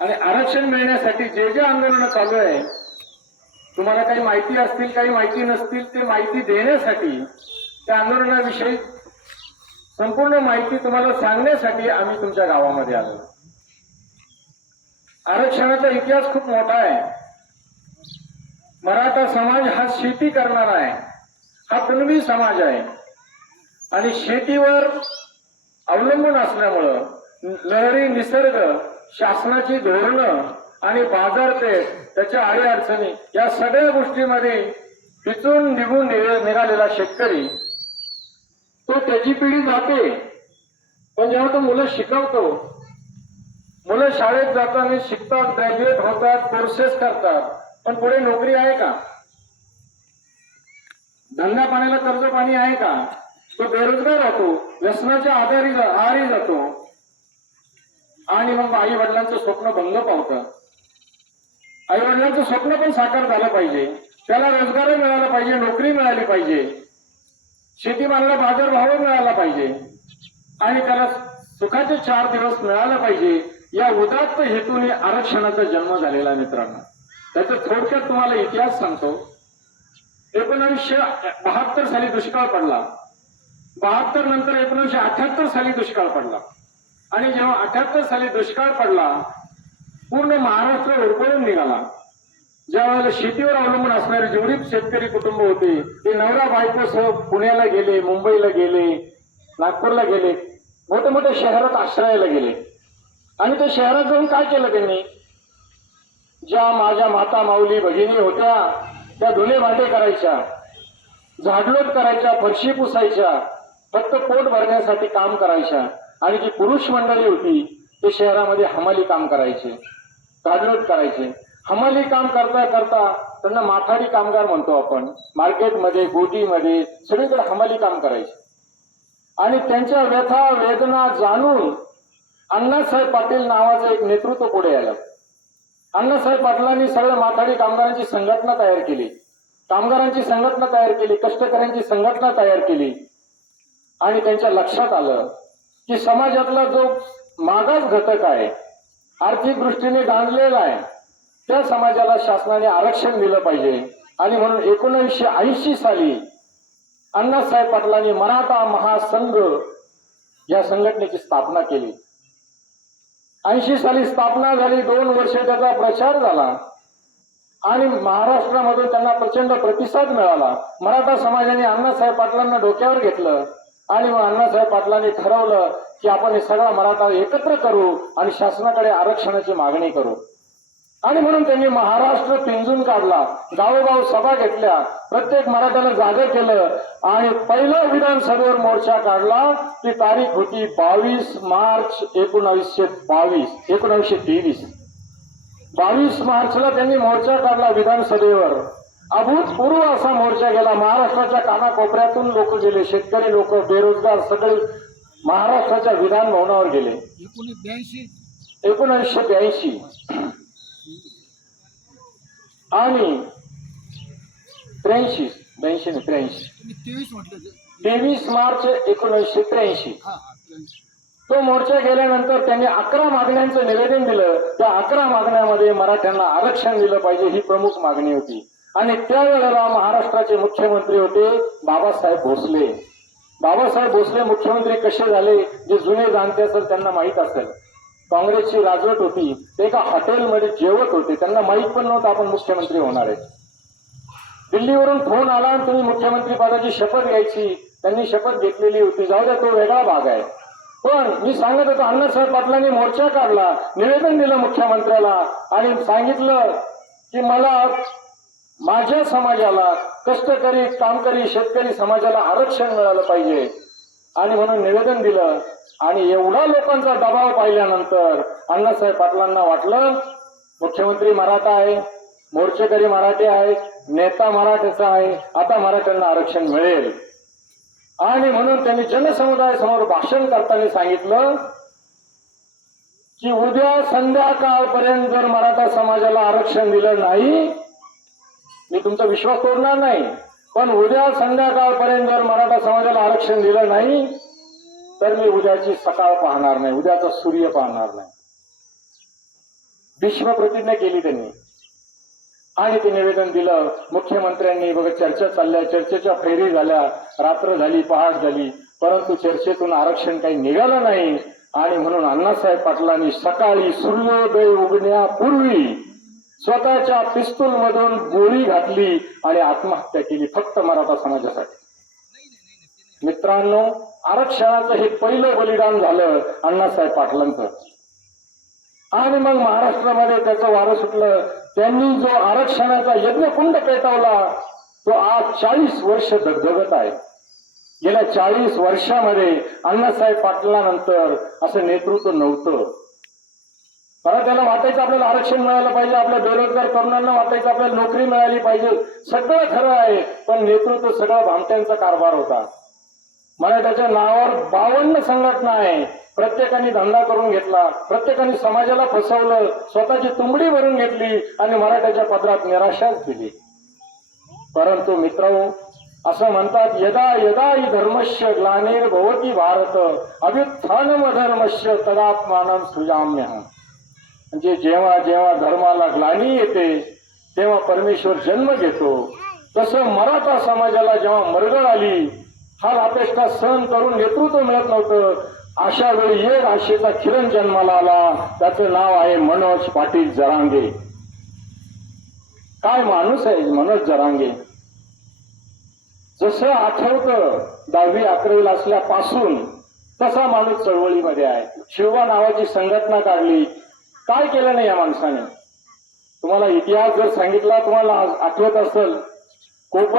आणि आरक्षण मिळण्यासाठी जे जे आंदोलन चालू आहे, तुम्हाला काही माहिती असतील काही माहिती नसतील, ते माहिती देण्यासाठी त्या आंदोलनाविषयी संपूर्ण माहिती तुम्हाला सांगण्यासाठी आम्ही तुमच्या गावामध्ये आलो. आरक्षणाचा इतिहास खूप मोठा आहे. मराठा समाज हा शेती करणारा आहे, हा कुणबी समाज आहे आणि शेतीवर अवलंबून असल्यामुळं लहरी निसर्ग, शासनाची धोरणं आणि बाजारपेठ, त्याच्या अडीअडचणी या सगळ्या गोष्टीमध्ये पिचून निघून निघालेला शेतकरी तो त्याची पिढी जाते. पण जेव्हा तो मुलं शिकवतो, मुलं शाळेत जाताना शिकतात, ग्रॅज्युएट होतात, कोर्सेस करतात, पण पुढे नोकरी आहे का? धंदा पाण्याला कर्ज पाणी आहे का? तो बेरोजगार होतो, व्यसनाच्या आहारी जातो आणि मग आई वडिलांचं स्वप्न भंग पावतं. आई वडिलांचं स्वप्न पण साकार झालं पाहिजे, त्याला रोजगार मिळाला पाहिजे, नोकरी मिळाली पाहिजे, शेतीमालाला बाजारभाव मिळाला पाहिजे आणि त्याला सुखाचे 4 दिवस मिळाला पाहिजे. या उदात्त हेतूने आरक्षणाचा जन्म झालेला मित्रांनो. त्याचा थोडक्यात तुम्हाला इतिहास सांगतो. 1972 साली दुष्काळ पडला. 72 नंतर 1978 साली दुष्काळ पडला आणि जेव्हा 78 साली दुष्काळ पडला, पूर्ण महाराष्ट्र होरपळून निघाला. ज्या वेळेला शेतीवर अवलंबून असणारे जेवढी शेतकरी कुटुंब होते ते नवरा बायकोसह पुण्याला गेले, मुंबईला गेले, नागपूरला गेले, मोठ्या मोठ्या शहरात आश्रयाला गेले. आणि त्या शहरात जाऊन काय केलं त्यांनी? ज्या माझ्या माता माऊली भगिनी होत्या त्या धुणे भांडे करायच्या, झाडलोट करायच्या, फरशी पुसायच्या, फक्त पोट भरण्यासाठी काम करायच्या. आणि जी पुरुष मंडळी होती ते शहरामध्ये हमाली काम करायचे, झाडलोट करायचे. हमाली काम करता करता त्यांना माथाडी कामगार म्हणतो आपण. मार्केटमध्ये, गोदीमध्ये सगळीकडे हमाली काम करायचे. आणि त्यांच्या व्यथा वेदना जाणून अण्णासाहेब पाटील नावाचं एक नेतृत्व पुढे आलं. अण्णासाहेब पाटलांनी सगळ्या माथाडी कामगारांची संघटना तयार केली, कामगारांची संघटना तयार केली, कष्टकऱ्यांची संघटना तयार केली. आणि त्यांच्या लक्षात आलं की समाजातला जो मागास घटक आहे, आर्थिक दृष्टीने गांजलेला आहे, त्या समाजाला शासनाने आरक्षण दिलं पाहिजे. आणि म्हणून 1980 साली अण्णासाहेब पाटलांनी मराठा महासंघ या संघटनेची स्थापना केली. 80 साली स्थापना झाली, 2 वर्ष त्याचा प्रचार झाला आणि महाराष्ट्रामधून त्यांना प्रचंड प्रतिसाद मिळाला. मराठा समाजाने अण्णासाहेब पाटलांना डोक्यावर घेतलं आणि मग अण्णासाहेब पाटलांनी ठरवलं की आपण हे सगळा मराठा एकत्र करू आणि शासनाकडे आरक्षणाची मागणी करू. आणि म्हणून त्यांनी महाराष्ट्र पिंजून काढला, गावोगाव सभा घेतल्या, प्रत्येक मराठ्याला जागे केलं आणि पहिला विधानसभेवर मोर्चा काढला. ती तारीख होती 22 मार्च 1922. 22 मार्चला त्यांनी मोर्चा काढला विधानसभेवर. अभूतपूर्व असा मोर्चा गेला. महाराष्ट्राच्या कानाकोपऱ्यातून लोक गेले, शेतकरी लोक, बेरोजगार सगळे महाराष्ट्राच्या विधान भवनावर गेले. 1982 आणि 23 मार्च 1983 तो मोर्चा गेल्यानंतर त्यांनी 11 मागण्यांचं निवेदन दिलं. त्या 11 मागण्यामध्ये मराठ्यांना आरक्षण दिलं पाहिजे ही प्रमुख मागणी होती. आणि त्यावेळेला महाराष्ट्राचे मुख्यमंत्री होते बाबासाहेब भोसले. बाबासाहेब भोसले मुख्यमंत्री कसे झाले, जे जुने जाणते असेल त्यांना माहीत असेल. काँग्रेसची राजवट होती, ते एका हॉटेलमध्ये जेवत होते, त्यांना माहीत पण नव्हतं आपण मुख्यमंत्री होणार आहे. दिल्लीवरून फोन आला आणि तुम्ही मुख्यमंत्री पदाची शपथ घ्यायची. त्यांनी शपथ घेतलेली होती, जाऊ द्या तो वेगळा भाग आहे. पण मी सांगत होतो, अण्णासाहेब पाटलांनी मोर्चा काढला, निवेदन दिलं मुख्यमंत्र्याला आणि सांगितलं की मला माझ्या समाजाला, कष्टकरी, कामकरी, शेतकरी समाजाला आरक्षण मिळालं पाहिजे. आणि म्हणून निवेदन दिलं. आणि एवढा लोकांचा दबाव पाहिल्यानंतर अण्णासाहेब पाटलांना वाटलं मुख्यमंत्री मराठा आहे, मोर्चेकरी मराठी आहेत, नेता मराठ्याचा आहे, आता मराठ्यांना आरक्षण मिळेल. आणि म्हणून त्यांनी जनसमुदायासमोर भाषण करताना सांगितलं की उद्या संध्याकाळपर्यंत जर मराठा समाजाला आरक्षण दिलं नाही, मी तुमचा विश्वास तोडणार नाही, पण उद्या संध्याकाळपर्यंत जर मराठा समाजाला आरक्षण दिलं नाही तर मी उद्याची सकाळ पाहणार नाही, उद्याचा सूर्य पाहणार नाही. भीष्म प्रतिज्ञा केली त्यांनी आणि ते निवेदन दिलं. मुख्यमंत्र्यांनी बघा चर्चा चालल्या, चर्चेच्या फेरी झाल्या, रात्र झाली, पहाट झाली, परंतु चर्चेतून आरक्षण काही निघालं नाही. आणि म्हणून अण्णासाहेब पाटलांनी सकाळी सूर्योदय उगण्यापूर्वी स्वतःच्या पिस्तूल मधून गोळी घातली आणि आत्महत्या केली, फक्त मराठा समाजासाठी. मित्रांनो, आरक्षणाचं हे पहिलं बलिदान झालं अण्णासाहेब पाटलांचं. आणि मग महाराष्ट्रामध्ये त्याचं वारं सुटलं. त्यांनी जो आरक्षणाचा यज्ञकुंड पेटवला तो आज 40 वर्ष धगधगत आहे. गेल्या 40 वर्षामध्ये अण्णासाहेब पाटलांनंतर असं नेतृत्व नव्हतं. मला त्याला वाटायचं आपल्याला आरक्षण मिळालं पाहिजे, आपल्या बेरोजगार तरुणांना वाटायचं आपल्याला नोकरी मिळाली पाहिजे, सगळं खरं आहे, पण नेतृत्व सगळं भामट्यांचा कारभार होता. मराठ्याच्या नावावर 52 संघटना आहे, प्रत्येकाने धंदा करून घेतला, प्रत्येकाने समाजाला फसवलं, स्वतःची तुंबडी भरून घेतली आणि मराठ्याच्या पदरात निराशाच दिली. परंतु मित्रहो, असं म्हणतात, यदा यदा हि धर्मस्य ग्लानिर्भवति भारत अभ्युत्थानम धर्मस्य तदात्मानं सृजाम्यहम्. म्हणजे जेव्हा जेव्हा धर्माला ग्लानी येते तेव्हा परमेश्वर जन्म घेतो. तसं मराठा समाजाला जेव्हा मरगळ आली, हाल अपेष्टा सहन करून नेतृत्व मिळत नव्हतं, अशा वेळी एक आशेचा किरण जन्माला आला. त्याचं नाव आहे मनोज पाटील जरांगे. काय माणूस आहे मनोज जरांगे. जसं आठवतं 10वी 11वीला असल्यापासून तसा माणूस चळवळीमध्ये आहे. शिवबा नावाची संघटना काढली. काय केलं नाही या माणसाने. तुम्हाला इतिहास जर सांगितला, तुम्हाला आठवत असेल,